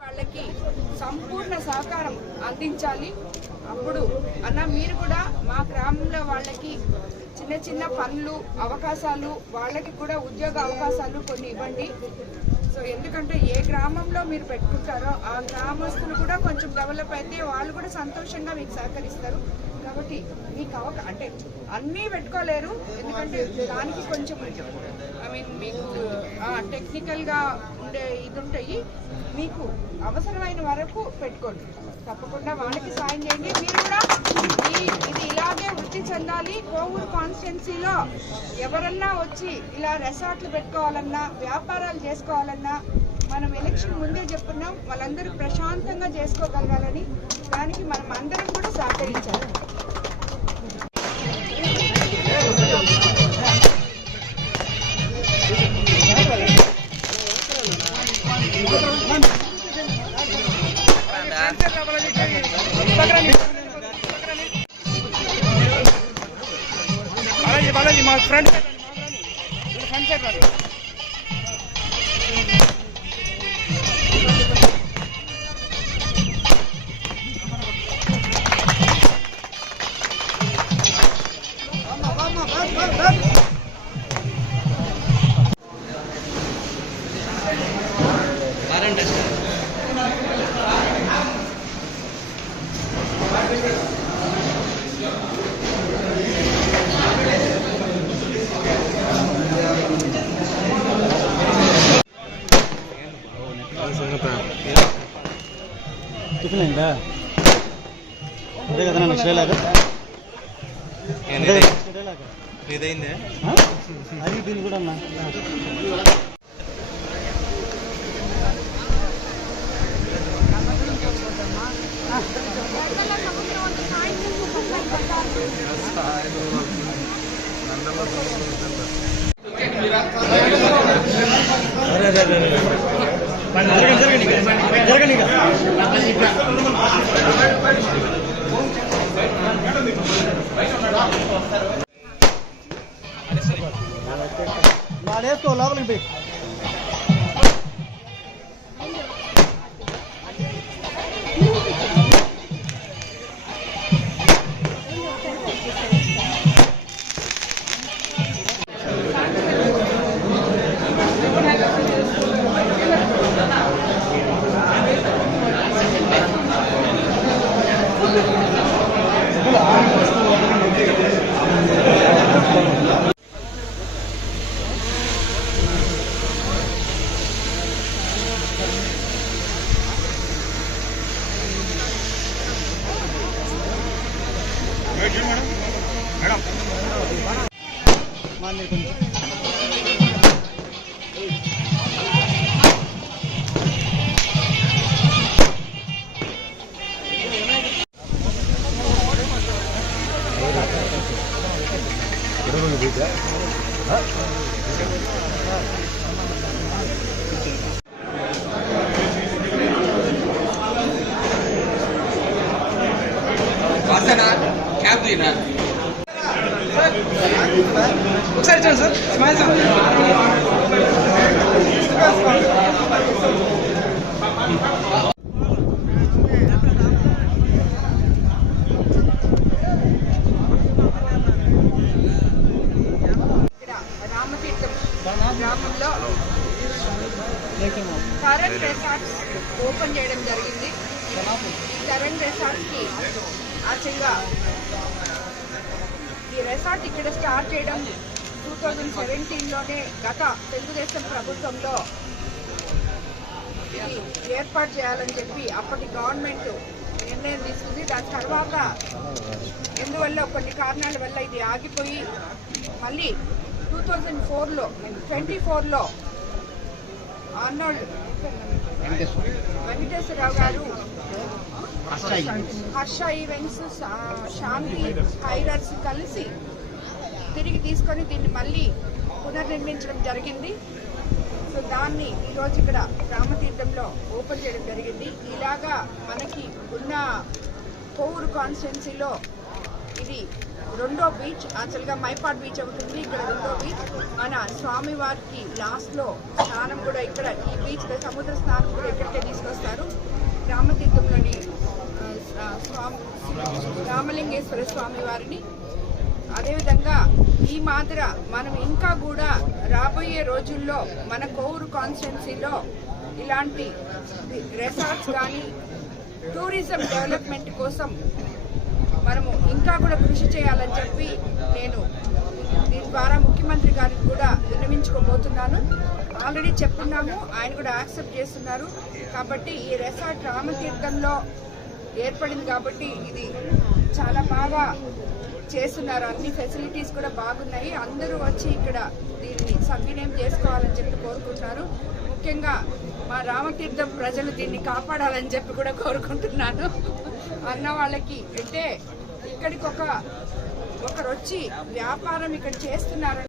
వాళ్ళకి సంపూర్ణ సహకారం అందించాలి. అప్పుడు అన్న మీరు కూడా మా గ్రామంలో వాళ్ళకి చిన్న చిన్న పనులు అవకాశాలు వాళ్ళకి కూడా ఉద్యోగ అవకాశాలు కొన్ని ఇవ్వండి. సో ఎందుకంటే ఏ గ్రామంలో మీరు పెట్టుకుంటారో ఆ గ్రామస్తులు కూడా కొంచెం డెవలప్ అయితే వాళ్ళు కూడా సంతోషంగా మీకు సహకరిస్తారు. కాబట్టి మీకు అంటే అన్నీ పెట్టుకోలేరు, ఎందుకంటే దానికి కొంచెం మీకు టెక్నికల్గా ఉండే ఇది ఉంటాయి. మీకు అవసరమైన వరకు పెట్టుకోండి, తప్పకుండా వాళ్ళకి సాయం చేయండి. మీరు కూడా ఇది ఇలాగే వృద్ధి చెందాలి. కోవూరు కాన్స్టిట్యున్సీలో ఎవరన్నా వచ్చి ఇలా రిసార్ట్లు పెట్టుకోవాలన్నా వ్యాపారాలు చేసుకోవాలన్నా మనం ఎలక్షన్ ముందే చెప్పున్నాం, వాళ్ళందరూ ప్రశాంతంగా చేసుకోగలగాలని. దానికి మనం అందరం కూడా సహకరించాలి. బాలాజీ మా ఫ్రెండ్ సైడ్ రాదు. టిఫిన్ అయిందా? అదే కదా నన్ను శ్రేలాగా ఇదైందే అది దీన్ని కూడా అన్నా. జరగండి వాడేసుకో లోపలికి పోయి. ఒకసారి చూడండి సార్, స్మైల్ సార్. రామతీర్థం గ్రామంలో కరెంట్ రిసార్ట్స్ ఓపెన్ చేయడం జరిగింది. ఈ కరెంట్ రిసార్ట్స్కి యాక్చువల్గా ఈ రిసార్ట్ ఇక్కడ స్టార్ట్ చేయడం 2017లోనే గత తెలుగుదేశం ప్రభుత్వంలో ఇది ఏర్పాటు చేయాలని చెప్పి అప్పటి గవర్నమెంట్ నిర్ణయం తీసుకుంది. దాని తర్వాత ఎందువల్ల కొన్ని కారణాల వల్ల ఇది ఆగిపోయి మళ్ళీ 2024లో ఆర్నోల్డ్ వెంకటేశ్వరరావు గారు హర్ష ఈవెంట్స్ శాంతి హైరర్స్ కలిసి తిరిగి తీసుకొని దీన్ని మళ్ళీ పునర్నిర్మించడం జరిగింది. సో దాన్ని ఈరోజు ఇక్కడ రామతీర్థంలో ఓపెన్ చేయడం జరిగింది. ఇలాగా మనకి ఉన్న కోవూరు కాన్స్టిట్యున్సీలో ఇది రెండో బీచ్. యాక్చువల్గా మైపాడ్ బీచ్ ఒకటి ఉంది, ఇక్కడ రెండో బీచ్. మన స్వామివారికి లాస్ట్లో స్నానం కూడా ఇక్కడ ఈ బీచ్ సముద్ర స్నానం కూడా ఇక్కడికే తీసుకొస్తారు. రామతీర్థంలోని రామలింగేశ్వర స్వామి వారిని. అదేవిధంగా ఈ మాదిర మనం ఇంకా కూడా రాబోయే రోజుల్లో మన కోవూరు కాన్స్టిట్యున్సీలో ఇలాంటి రిసార్ట్స్ కానీ టూరిజం డెవలప్మెంట్ కోసం మనము ఇంకా కూడా కృషి చేయాలని చెప్పి నేను దీని ద్వారా ముఖ్యమంత్రి గారికి కూడా విన్నవించుకోబోతున్నాను. ఆల్రెడీ చెప్పున్నాము, ఆయన కూడా యాక్సెప్ట్ చేస్తున్నారు. కాబట్టి ఈ రిసార్ట్ రామతీర్థంలో ఏర్పడింది కాబట్టి ఇది చాలా బాగా చేస్తున్నారు. అన్ని ఫెసిలిటీస్ కూడా బాగున్నాయి. అందరూ వచ్చి ఇక్కడ దీన్ని సద్వినియోగం చేసుకోవాలని చెప్పి కోరుకుంటున్నారు. ముఖ్యంగా మా రామతీర్థం ప్రజలు దీన్ని కాపాడాలని చెప్పి కూడా కోరుకుంటున్నాను. అన్న వాళ్ళకి అంటే ఇక్కడికి ఒకరు వచ్చి వ్యాపారం ఇక్కడ చేస్తున్నారు.